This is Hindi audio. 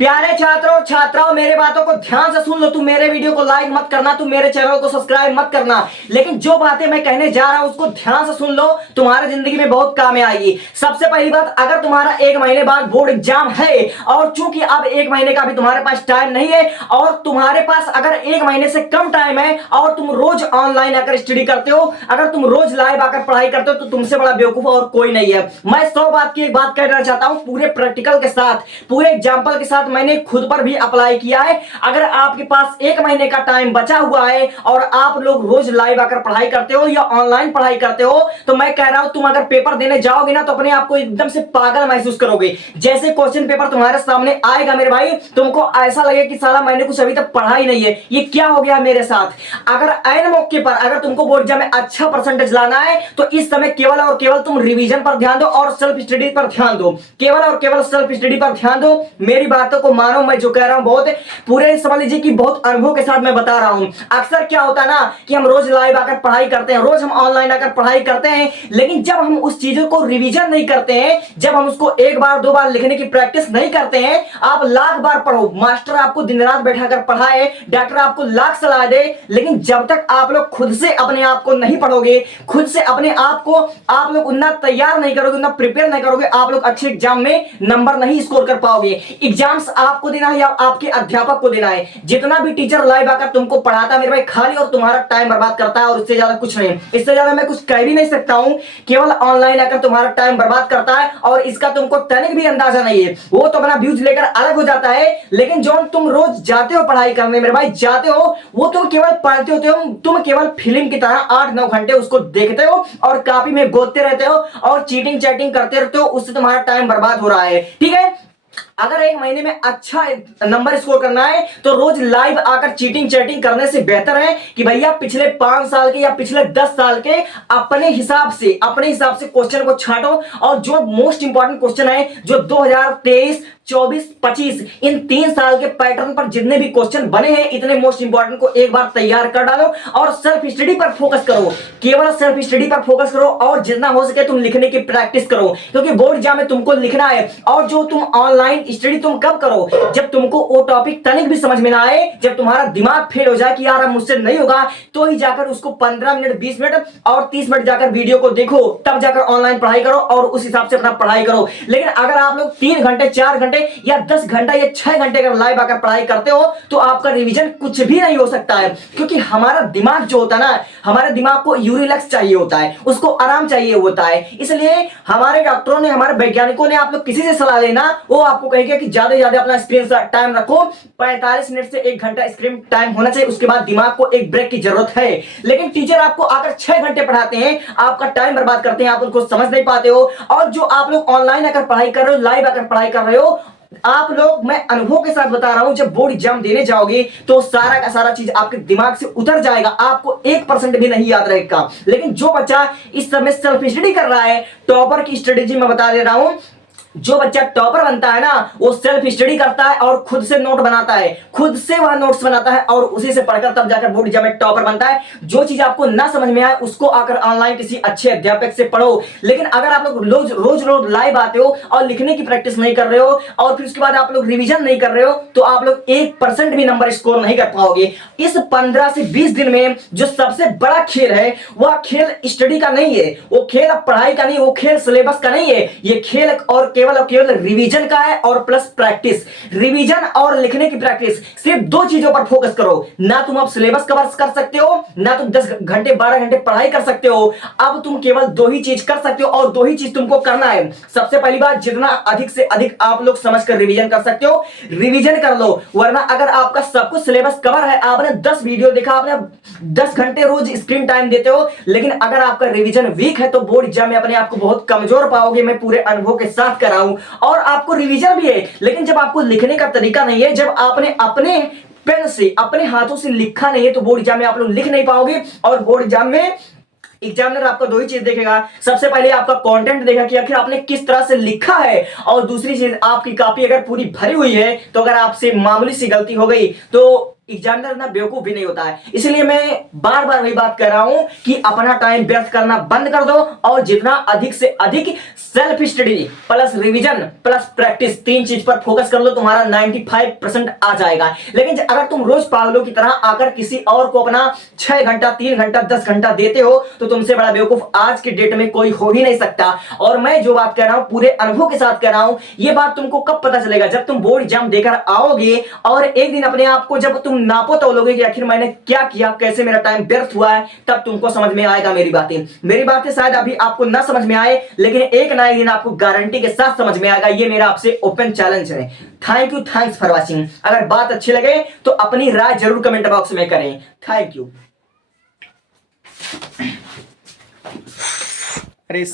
प्यारे छात्रों छात्राओं मेरे बातों को ध्यान से सुन लो। तुम मेरे वीडियो को लाइक मत करना, तुम मेरे चैनल को सब्सक्राइब मत करना, लेकिन जो बातें मैं कहने जा रहा हूं उसको ध्यान से सुन लो, तुम्हारे जिंदगी में बहुत काम में आएगी। सबसे पहली बात, अगर तुम्हारा 1 महीने बाद बोर्ड एग्जाम है और चूंकि अब 1 महीने का भी तुम्हारे पास टाइम नहीं है और तुम्हारे पास अगर 1 महीने से कम टाइम है और तुम रोज ऑनलाइन आकर स्टडी करते हो, अगर तुम रोज लाइव आकर पढ़ाई करते हो तो तुमसे बड़ा बेवकूफ और कोई नहीं है। मैं 100 बात की एक बात कहना चाहता हूं, पूरे प्रैक्टिकल के साथ, पूरे एग्जाम्पल के साथ मैंने खुद पर भी अप्लाई किया है। अगर आपके पास 1 महीने का टाइम बचा हुआ है और आप लोग रोज लाइव आकर पढ़ाई करते हो या ऑनलाइन पढ़ाई करते हो, तो मैं कह रहा हूं तुम अगर पेपर देने जाओगे ना तो अपने आप को एकदम से पागल महसूस करोगे। जैसे क्वेश्चन पेपर तुम्हारे सामने आएगा मेरे भाई, तुमको ऐसा लगे कि साला मैंने कुछ अभी तक पढ़ा ही नहीं है, ये क्या हो गया मेरे साथ। अगर ऐन मौके पर अगर तुमको बोर्ड एग्जाम में अच्छा परसेंटेज लाना है तो इस समय केवल और केवल तुम रिवीजन पर ध्यान दो और सेल्फ स्टडी पर ध्यान दो, केवल और केवल सेल्फ स्टडी पर ध्यान दो। मेरी बातों को मानो, मैं जो कह रहा हूं बहुत पूरे समझ लीजिए कि बहुत अनुभव के साथ मैं बता रहा हूं। अक्सर क्या होता है ना कि हम रोज लाइव आकर पढ़ाई करते हैं, रोज हम ऑनलाइन आकर पढ़ाई करते हैं, लेकिन जब हम उस चीजों को रिवीजन नहीं करते हैं, जब हम उसको 1 बार 2 बार लिखने की प्रैक्टिस नहीं करते हैं, आप लाख बार पढ़ो, मास्टर आपको दिन रात बैठाकर पढ़ाए, डॉक्टर आपको लाख सलाह दे, लेकिन जब तक आप लोग खुद से अपने आप को नहीं पढ़ोगे, खुद से अपने आप को आप लोग उतना तैयार नहीं करोगे, उतना प्रिपेयर नहीं करोगे, आप लोग अच्छे एग्जाम में नंबर नहीं स्कोर कर पाओगे। एग्जाम्स आपको देना है या आपके अध्यापक को देना है। जितना भी टीचर लाइव आकर तुमको पढ़ाता है मेरे भाई, खाली और तुम्हारा टाइम बर्बाद करता है और इससे ज्यादा कुछ नहीं। इससे ज्यादा मैं कुछ कह भी नहीं सकता हूं। केवल ऑनलाइन आकर तुम्हारा टाइम बर्बाद करता है और इसका तुमको तनिक भी अंदाजा नहीं है। वो तो अपना व्यूज लेकर अलग हो जाता है, लेकिन जो तुम रोज जाते हो पढ़ाई करने मेरे भाई, जाते हो, वो तुम केवल पढ़ते होते हो, तुम केवल फिल्म की तरह 8-9 घंटे उसको देखते हो और कॉपी में गोदते रहते हो और चीटिंग चैटिंग करते रहते हो, उससे तुम्हारा टाइम बर्बाद हो रहा है। ठीक है, अगर 1 महीने में अच्छा नंबर स्कोर करना है तो रोज लाइव आकर चीटिंग चैटिंग करने से बेहतर है कि भैया पिछले 5 साल के या पिछले 10 साल के अपने हिसाब से क्वेश्चन को छांटो और जो मोस्ट इंपॉर्टेंट क्वेश्चन है, जो 2023, 24, 25 इन 3 साल के पैटर्न पर जितने भी क्वेश्चन बने हैं, इतने मोस्ट इंपॉर्टेंट को एक बार तैयार कर डालो और सेल्फ स्टडी पर फोकस करो, केवल सेल्फ स्टडी पर फोकस करो और जितना हो सके तुम लिखने की प्रैक्टिस करो, क्योंकि बोर्ड एग्जाम में तुमको लिखना है। और जो तुम ऑनलाइन स्टडी तुम कब करो, जब तुमको वो टॉपिक तनिक भी समझ में ना आए, जब तुम्हारा दिमाग फेल हो जाए कि यार अब मुझसे नहीं होगा, तो ही जाकर उसको 15 मिनट 20 मिनट और 30 मिनट जाकर वीडियो को देखो, तब जाकर ऑनलाइन पढ़ाई करो और उस हिसाब से अपना पढ़ाई करो। लेकिन अगर आप लोग 3 घंटे 4 घंटे या 10 घंटा या 6 घंटे अगर लाइव आकर पढ़ाई करते हो तो आपका रिवीजन कुछ भी नहीं हो सकता है, क्योंकि हमारा दिमाग जो होता है ना, हमारे दिमाग को यूरिलैक्स चाहिए होता है, उसको आराम चाहिए होता है। इसलिए हमारे डॉक्टरों ने, हमारे वैज्ञानिकों ने, आप लोग किसी से सलाह लेना, वो आपको कहेगा कि ज्यादा से ज्यादा अपना स्क्रीन टाइम रखो, 45 मिनट से 1 घंटा स्क्रीन टाइम होना चाहिए, उसके बाद दिमाग को एक ब्रेक की जरूरत है। लेकिन टीचर आपको आकर 6 घंटे पढ़ाते हैं, आपका टाइम बर्बाद करते हैं, आप उनको समझ नहीं पाते हो। और जो आप लोग ऑनलाइन आकर पढ़ाई कर रहे हो, लाइव आकर पढ़ाई कर रहे हो, आप लोग, मैं अनुभव के साथ बता रहा हूं, जब बोर्ड एग्जाम देने जाओगे तो सारा का सारा चीज आपके दिमाग से उतर जाएगा, आपको 1% भी नहीं याद रहेगा। लेकिन जो बच्चा इस समय सेल्फ स्टडी कर रहा है, टॉपर की स्ट्रेटेजी मैं बता दे रहा हूं, जो बच्चा टॉपर बनता है ना, वो सेल्फ स्टडी करता है और खुद से नोट बनाता है, खुद से वह नोट्स बनाता है और उसी से पढ़कर तब जाकर बोर्ड एग्जाम में टॉपर बनता है। जो चीज आपको ना समझ में आए उसको आकर ऑनलाइन किसी अच्छे अध्यापक से पढ़ो। लेकिन अगर आप लोग रोज लाइव आते हो और लिखने की प्रैक्टिस नहीं कर रहे हो और फिर उसके बाद आप लोग रिविजन नहीं कर रहे हो, तो आप लोग 1% भी नंबर स्कोर नहीं कर पाओगे। इस 15 से 20 दिन में जो सबसे बड़ा खेल है, वह खेल स्टडी का नहीं है, वो खेल पढ़ाई का नहीं, वो खेल सिलेबस का नहीं है, ये खेल और केवल रिवीजन का है और प्लस प्रैक्टिस। रिवीजन और लिखने की प्रैक्टिस, सिर्फ 2 चीजों पर फोकस करो। ना तुम अब सिलेबस कवर कर सकते हो, ना तुम 10 घंटे 12 घंटे पढ़ाई कर सकते हो। अब तुम केवल 2 ही चीज कर सकते हो और 2 ही चीज तुमको करना है। सबसे पहली बात, जितना अधिक से अधिक आप लोग समझकर रिवीजन कर सकते हो, रिवीजन कर लो। वरना अगर आपका सब कुछ सिलेबस कवर है, आपने 10 वीडियो देखा, आपने 10 घंटे रोज स्क्रीन टाइम देते हो, लेकिन अगर आपका रिवीजन वीक है तो बोर्ड एग्जाम में अपने आप को बहुत कमजोर पाओगे। मैं पूरे अनुभव के साथ कर रहा हूं। और आपको रिवीजन भी है, लेकिन जब आपको लिखने का तरीका नहीं है, जब आपने अपने पेन से, अपने हाथों से लिखा नहीं है, तो बोर्ड एग्जाम में आप लोग लिख नहीं पाओगे। और बोर्ड एग्जाम में एग्जामिनर आपका 2 ही चीज देखेगा, सबसे पहले आपका कंटेंट देखेगा कि आखिर आपने किस तरह से लिखा है, और दूसरी चीज आपकी कॉपी अगर पूरी भरी हुई है तो अगर आपसे मामूली सी गलती हो गई तो एग्जामिनर ना बेवकूफ भी नहीं होता है। इसलिए मैं बार बार वही बात कर रहा हूं कि अपना टाइम व्यर्थ करना बंद कर दो और जितना अधिक से अधिक self study plus revision plus practice, तीन चीज पर फोकस कर लो, तुम्हारा 95% आ जाएगा। लेकिन अगर तुम रोज पागलों की तरह आकर किसी और को अपना 6 घंटा 3 घंटा 10 घंटा देते हो तो तुमसे बड़ा बेवकूफ आज के डेट में कोई हो ही नहीं सकता। और मैं जो बात कर रहा हूं पूरे अनुभव के साथ कर रहा हूं। यह बात तुमको कब पता चलेगा? जब तुम बोर्ड एग्जाम देकर आओगे और एक दिन अपने आप को जब तुम नापो तोलोगे कि आखिर मैंने क्या किया, कैसे मेरा टाइम व्यर्थ हुआ है, तब तुमको समझ में आएगा मेरी बातें शायद अभी आपको ना समझ में आए, लेकिन एक ना एक दिन आपको गारंटी के साथ समझ में आएगा। ये मेरा आपसे ओपन चैलेंज है। Thank you, thanks for watching. अगर बात अच्छी लगे तो अपनी राय जरूर कमेंट बॉक्स में करें। Thank you. अरे